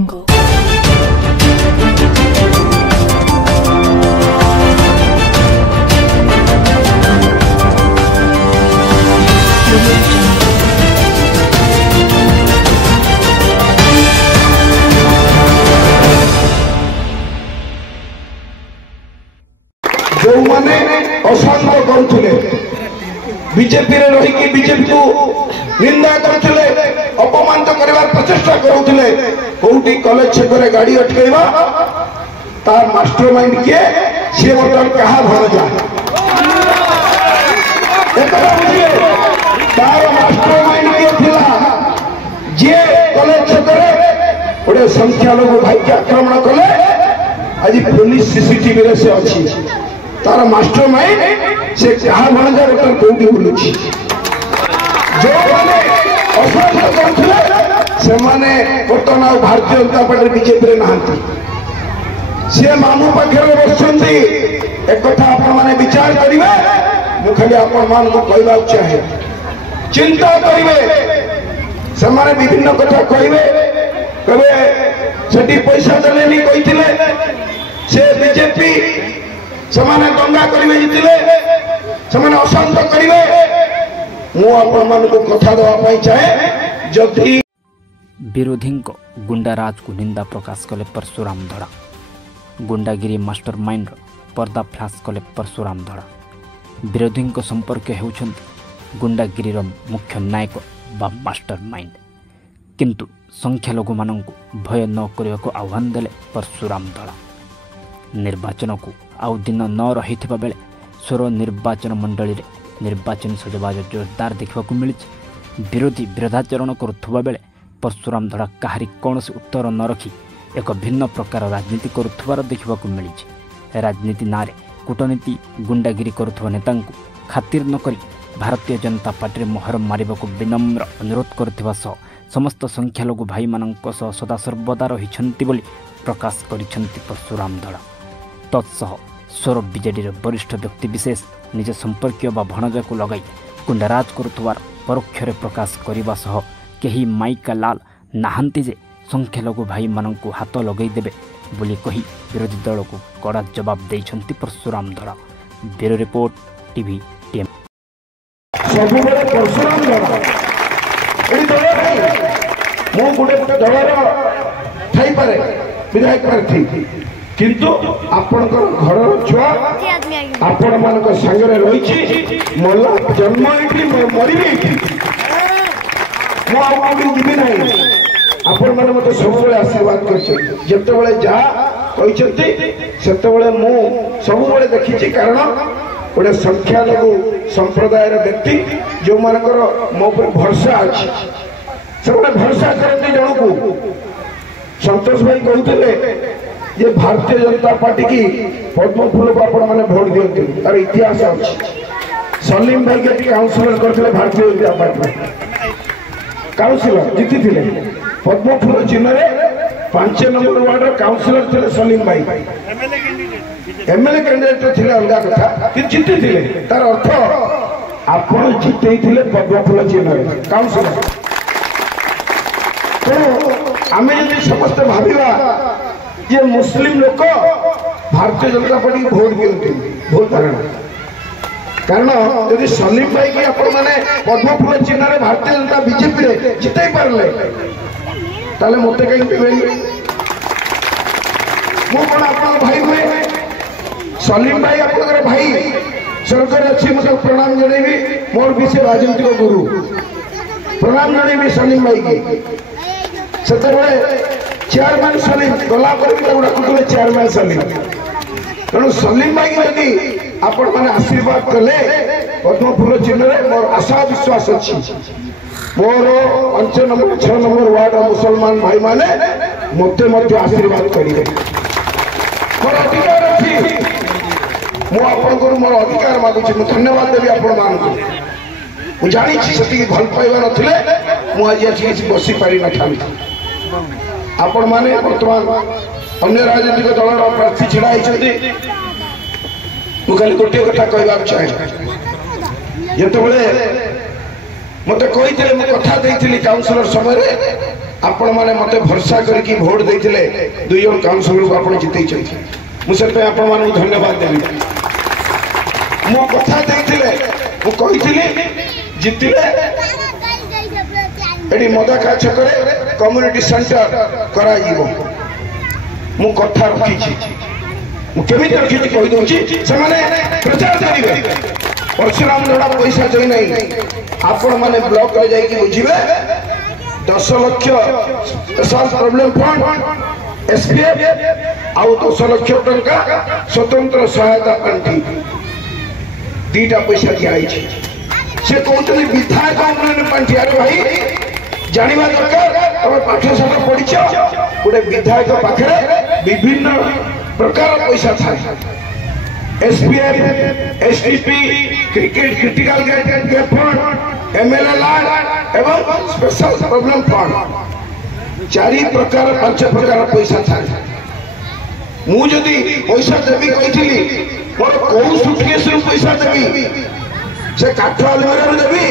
जो मैंने असंग करुले बीजेपी रही बीजेपी को निंदा करते अपमान करने प्रचेषा करुले कौटी कॉलेज छेकरे गाड़ी अटकैवा तार मास्टर माइंड किए सी बर्तमान क्या भरजा तार मास्टर माइंड किए थिला जे कॉलेज छेकरे गोटे संख्यालघु भाई के आक्रमण कले आज पुलिस सीसीटीवी रे से अच्छी तार मास्टर माइंड से क्या भणजा बर्तमान कौटी बुलू जो मैंने असंग करते बर्तमान भारतीय जनता पार्टी बीजेपी नहांती सी मामू पाखे बस एक कथा आपण विचार करेंगे मु खाली आपण कहवा चाहे चिंता करेंगे से विभिन्न कथा कहे कहे पैसा देलेनी कहते से बीजेपी से दंगा करेंगे जीतिले से अशांत करेंगे मुझे कथा देवाई चाहे जदि विरोधी गुंडाराज को निंदा प्रकाश कले परशुराम धड़ा गुंडागिरी मास्टर माइंड पर्दा फ्लाश कले परशुराम धड़ा विरोधी संपर्क होउछन्ति गुंडागिरी मुख्य नायक बा मास्टर माइंड किंतु संख्यालघु मानक भय न करने को आह्वान देले परशुराम धड़ा निर्वाचन को आउ दिन न रही बेले सोर निर्वाचन मंडली रे निर्वाचन सजबाज जोरदार देखा मिली विरोधी विरोधाचरण करुवा बेले परशुराम धड़ा कहारी कौन से उत्तर न रखी एक भिन्न प्रकार राजनीति करुवार देखा मिली राजनीति ना कूटनीति गुंडागिरी करुवा नेता खातिर न करी भारतीय जनता पार्टी मोहर मारिबा को विनम्र अनुरोध करथिबा समस्त संख्यालघु भाई मानक सदा सर्वदा रहिछन्ति बोली प्रकाश करिछन्ति परशुराम धड़ा तत्सह सोर बीजेडी वरिष्ठ व्यक्ति विशेष निज संपर्क बा भणजा को लगाई गुंडाराज करुवार परोक्ष प्रकाश करने सह कहीं माइका लाल नाहांती जे संख्यालघु भाई मानक हाथ लगे देबे बोली कही विरोधी दल को कड़ा जवाब देइछन्ति Parshuram Dhada. Bureau report TV TM. सबुबले परशुराम धड़ा एई दल मो गुडे दलर थाई पारे विधायक प्रार्थी किंतु आपणकर घर छुआ आपण मानक संगे रही मला जन्म एठी मरी जीवी ना आपण मैंने मत सब आशीर्वाद करते जहाँ कहते मु सब देखी कारण गोटे संख्यालघु संप्रदाय व्यक्ति जो मानकर मो पर भरसा अच्छी से गोटे भरसा करते जन को संतोष भाई कहते जे भारतीय जनता पार्टी की पद्म फूल को आपण मैंने भोट दिखते तार इतिहास अच्छी सलीम भाई के काउंसिलर करते भारतीय जनता पार्टी काउंसिलर जीति थे पद्म फूल चिन्ह 5 नंबर वार्ड काउंसिलर थे सलीम भाई एमएलए कैंडिडेट थे अलग कथा कि जीति थे तार अर्थ आपण जीते पद्म फूल चिन्ह काउंसिलर तो आम जब समस्त भाविबा ये मुस्लिम लोक भारतीय जनता पार्टी भोट दिखते भोट कारण यदि सलीम भाई की आपण मैंने पद्म फूल चिन्ह भारतीय जनता बीजेपी रे जिते पारे ताले मते कहीं देबे मो कोन आपन भाई हुए सलीम भाई आपन भाई सरकार अच्छी मतलब प्रणाम जणेबी मोर भी से राजनीतिक गुरु प्रणाम जणेबी सलीम भाई की सेते चेयरमैन सलीम गला पर चेयरमैन सलीम तेणु सलीम भाई यदि आपण मैंने आशीर्वाद कले पद्म फूल चिन्ह मोर आशा विश्वास अच्छी मोर 5 नंबर 6 नंबर वार्ड मुसलमान भाई माने मत आशीर्वाद करेंगे मोर अधिकार अच्छी मोर अधिकार मागुची धन्यवाद देवी आपण मान जानी से भल पाइबा ना मुझे बसी पारि न आपण माने वर्तमान अन्य राजनीतिक दल प्रार्थी छिड़ा होती मुझे गोटे कथा कहवा चाहे जो मत कही कथा काउंसिलर समय आपण माने मते भरोसा करके भोट देथिले दुई जन काउंसिलर को आपण जितै छै मुसे पे आपण माने धन्यवाद देबी मो कथा देथिले मो कहिथिले जितिले एडी मदाका छकरे कम्युनिटी सेंटर करा जीवो मु कथा रखी छी मु केमिति रखी छी कहि दोछि से माने प्रचार करिवे परशुराम धड़ा पैसा जोई नहीं आपण माने ब्लॉक रे जाई कि बुझिबे 10 lakh special problem fund SPF आउ 10 लाख टंका स्वतंत्र सहायता पांठी दीटा पैसा दिया आइछि से कहते विधायक उन्नयन पांठी अरे भाई जानिबा दरकार तमे पाठशाला पढिछ गोटे विधायक पाखरे विभिन्न प्रकार पैसा थाए SPF STP cricket critical gate fund MLA land एवं स्पेशल प्रॉब्लम फंड 4 प्रकार 5 प्रकार पैसा थाए मु जदी पैसा देबी कहिथिली मोर कोउ सुटकेस रु पैसा देबी से काठ अलमारी रु देबी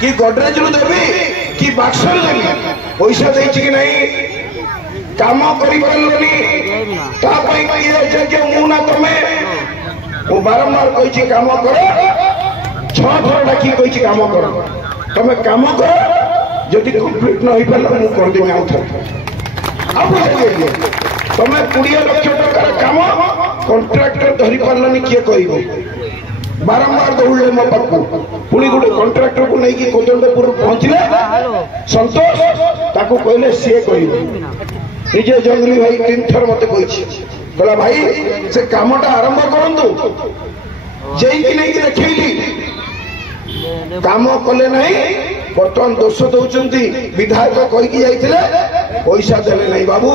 कि गोदरेज रु देबी कि बाक्स रु देबी पैसा देछि कि नहीं काम करि परलोनी ता पई ये जे मु ना तमे ओ बारंबार कहिछि काम करो 6 थर डाकी कहिछि काम करो तमे काम करो जदि कंप्लीट न होई परला मु कर देबी आउ थर आ बुझिए तमे 20 लाख टका काम कॉन्ट्रैक्टर धरि परलनी किए करिवो बारंबार दौड़े मो पाखु पुणी गोटे कॉन्ट्रैक्टर को लेकिन कोदंडपुर पहुंचले संतोष ताको कहले सी करिवो निजे जंगली भाई 3 थर मते कहिछि कहला भाई से कामटा आरंभ करंतु जेई कि नहीं देखैली काम कले नहीं बर्तमान दोष दौचंती विधायक कहि कि जाइथिले पैसा देले नहीं बाबू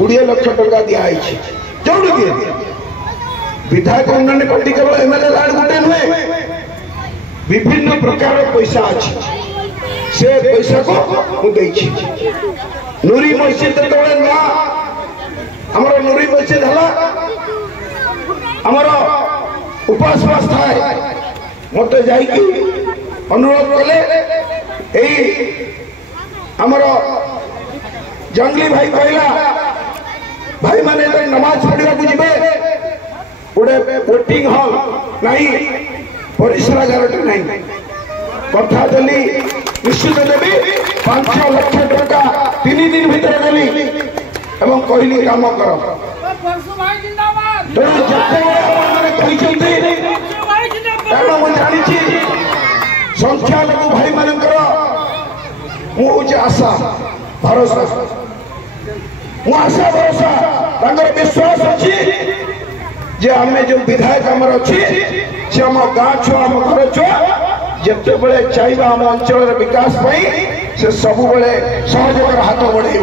20 लाख टका दिया आइछि जोड़ दिए विधायक उन्नयन पार्टी केवल एमएलए लैंड गुटे नुहे विभिन्न प्रकार पैसा अच्छी से पैसा को मु देछि नूरी मस्जिद तोड़े ना हमर नूरी मस्जिद हला हमर उपास वास थाए मते जाई कि अनुरोध कले एई हमर जंगली भाई कहला भाई माने नमाज पढ़िया को जिबे गोटे वोटिंग हॉल नहीं परिसरागार नहीं कथा देली निश्चित देवी 5 लाख टका 3 दिन भीतर देली एवं कहली काम कर जानी संख्या लघु भाई मानकर मुझे आशा भरोसा मु आशा भरोसा विश्वास अच्छी जे हमें जो विधायक आमर अच्छी से आम गाँ छुआ आम घर छुआ जिते बड़े चाहिए आम अंचल विकास से सब बड़े सहयोग हाथ बढ़े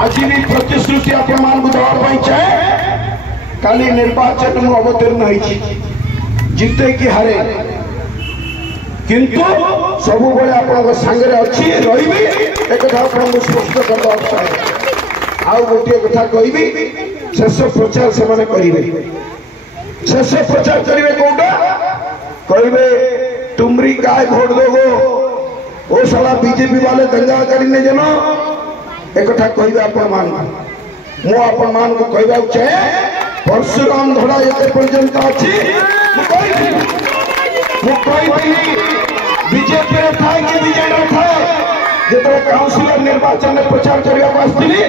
आज भी प्रतिश्रुति आपण देवाई चाहे काली निर्वाचन मु अवतीर्ण होती जिते कि हारे किंतु सब बड़े आप सांगे अच्छी रही एक आपको स्पष्ट करवा चाहे आउ गोटे कथा कहि शेष प्रचार से माने करिवे शेष प्रचार करिवे कोटा कहिवे तुमरी काय वोट दोगो ओ साला बीजेपी वाले दंगा करिने जनो एक कथा कहिवे आपण मान मो आपण मान को कहबा चाहे परशुराम धड़ा एते पर्यंत अछि मु कहि बीजेपी रे था कि बीजेडी था जेतो काउंसिलर निर्वाचन में प्रचार करबा आस्थिली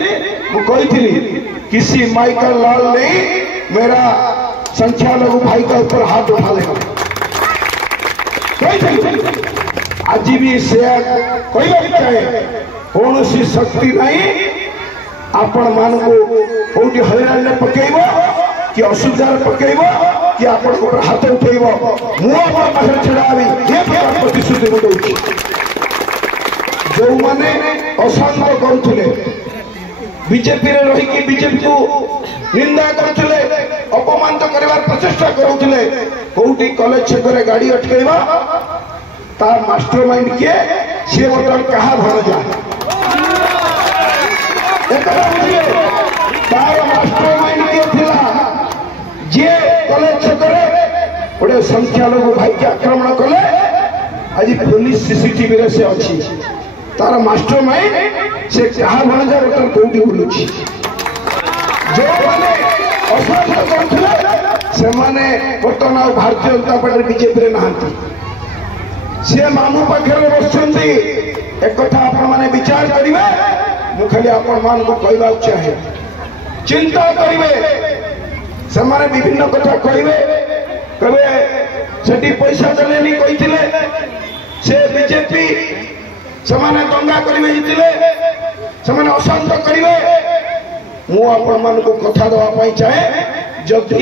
मु कहि किसी माइकल लाल ने मेरा संख्या लघु भाई का ऊपर हाथ उठा लेगा आज भी से चाहे कौन सी शक्ति नहीं आपण मान को हईराण में पकेब कि असुविधा पकेब कि आपण हाथ उठेब मुझे छड़ाबी ये प्रकार प्रतिश्रुति दूसरी जो मैंने अशांत करुले बीजेपी रे रही कि बीजेपी को निंदा करथिले अपमानित करिवार प्रचेष्टा करूथिले कोउटी कॉलेज छकरे गाड़ी अटकेबा ता मास्टरमाइंड के से बटन कहा भर जा एकरा बुझिए तार मास्टरमाइंड के थिला जे कॉलेज छकरे ओडे संख्या लोग भाई के आक्रमण कले आज पुलिस सीसीटीवी रे से अछि तार मास्टर माइंड से क्या भणजा बर्तन कौटी बुलुची जो माने असाध्य करथिले से माने बर्तन आ भारतीय जनता पार्टी बीजेपी रे नहांती से मामू पाखरे बसछंती एक कथा आपण माने विचार करिवे मु खाली आपण मान को कहबा चाहे चिंता करिवे से माने विभिन्न कथा कहबे कहबे सेठी पैसा देलेनी कहिथिले से बीजेपी समाने दंगा करिवे जितिले समाने अशांत करिवे मु आपण मान को कथा दवा पाई चाहे जदि